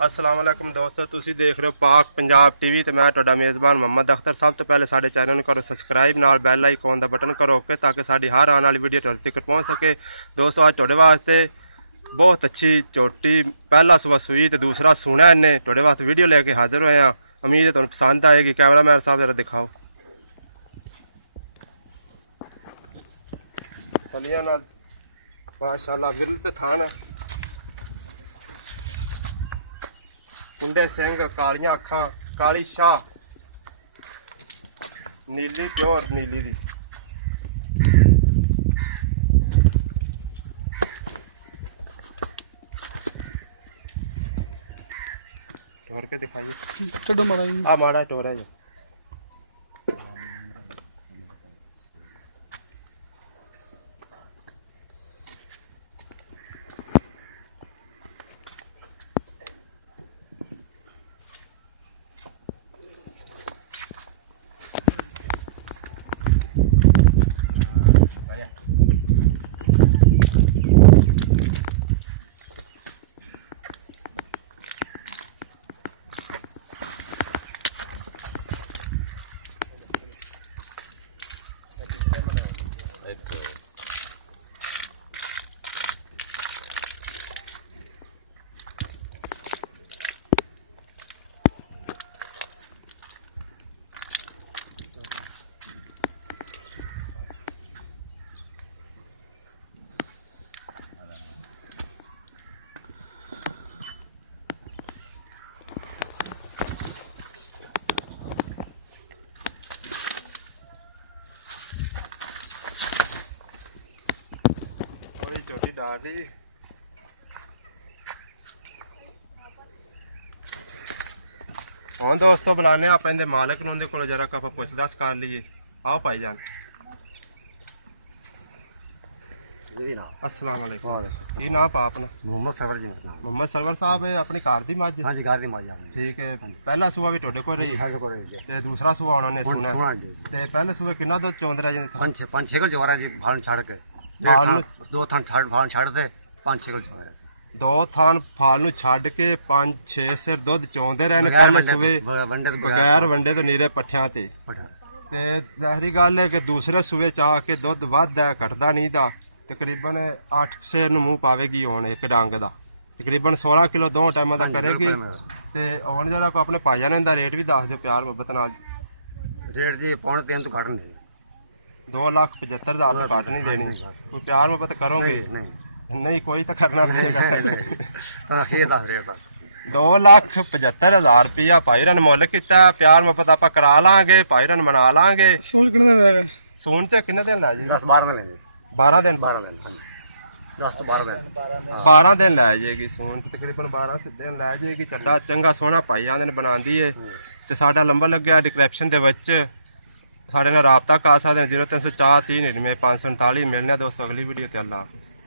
अस्सलाम वालेकुम दोस्तों, तुसी देख रहे हो पाक पंजाब टीवी ते मैं तुहाडा मेज़बान मोहम्मद अख्तर। सब तो पहले साडे चैनल नूं करो सबसक्राइब, नाल बैल आइकॉन दा बटन करो ओके ताकि साडी हर आने वाली वीडियो तुहाडे तक पहुंच सके। दोस्तों अज तुहाडे वास्ते बहुत अच्छी झोटी पहला सुबह सूई ते दूसरा सूना इन्ने तुहाडे वास्ते वीडियो लेके हाजिर होए हैं। उम्मीद है तुहानूं पसंद आएगी। कैमरामैन साहब जरा दिखाओ सलियां नाल माशाअल्लाह बिल ते थान मुंडे सिंह कालियां अखां काली शाह नीली प्योर नीली दी टोर के दिखाइए आ माड़ा टोर है जो हाँ दोस्तों बुलाने आप इहदे मालिक नूं उहदे कोल जरा आप पुछ दस कर लीए। आओ भाईजान। अस्सलाम वालेकुम। ये नाम पा अपना? मोहम्मद सरवर जी। मोहम्मद सरवर साहब अपनी घर दी मझ? हाँ जी घर दी मझ। ठीक है। पहला सूबा भी तुहाडे कोल रही? ਸਾਡੇ ਕੋਲ ਰਹੀ ਜੀ। ते दूसरा सूबा आना ने सुना ਜੀ। ते पहले सूबे कितना दुध चोंद रहा जी? ਪੰਜ ਛੇ ਕਿਲੋ ਜੋਰਾ ਜੀ ਫਾਲ ਛੱਡ ਕੇ। ਦੋ ਥਾਂ ਛੱਡ ਫਾਲ ਛੱਡ ਤੇ 5-6 ਕਿਲੋ ਜੋਰਾ। दो थान फाल नूं छड्ड के 5-6 सिर दुध चोंदे रहे ने पहले सूबे बगैर वंडे तो नीरे पट्ठियां ते। ते ज़ाहिरी गल है कि दूसरे सूबे च आके दुध वधदा घटदा नहीं दा। तकरीबन 8 सिर नूं मूंह पावेगी हुण एक डंग दा। तकरीबन 16 किलो दो टाइम दा करेगी। ते हुण जरा को अपने भाईजान दा रेट भी दस दिओ प्यार मुहब्बत नाल। रेट जी 3.5 तो घट नहीं। 2,75,000 तो घट नहीं देनी। कोई प्यार मुहब्बत करोगे? नहीं कोई तो करना नहीं। 2,75,000 रुपया भाईरन मुल किया। प्यार मुहब्बत आप करा लांगे, भाईरन मना लांगे। सून च किन्ने दिन लै जी? 10-12 दिन। 12 दिन 10 तो 12 दिन। 12 दिन लै जाएगी सून। तकरीबन 12 दिन लै जाएगी। चड्डा चंगा सोहना भाई आंदे बनांदी है। ते साडा नंबर लग्या डिस्क्रिप्शन दे विच। साडे नाल राबता कर सकदे 0304 399 539। मिलने दोस्तों अगली वीडियो ते। अल्लाह हाफिज़।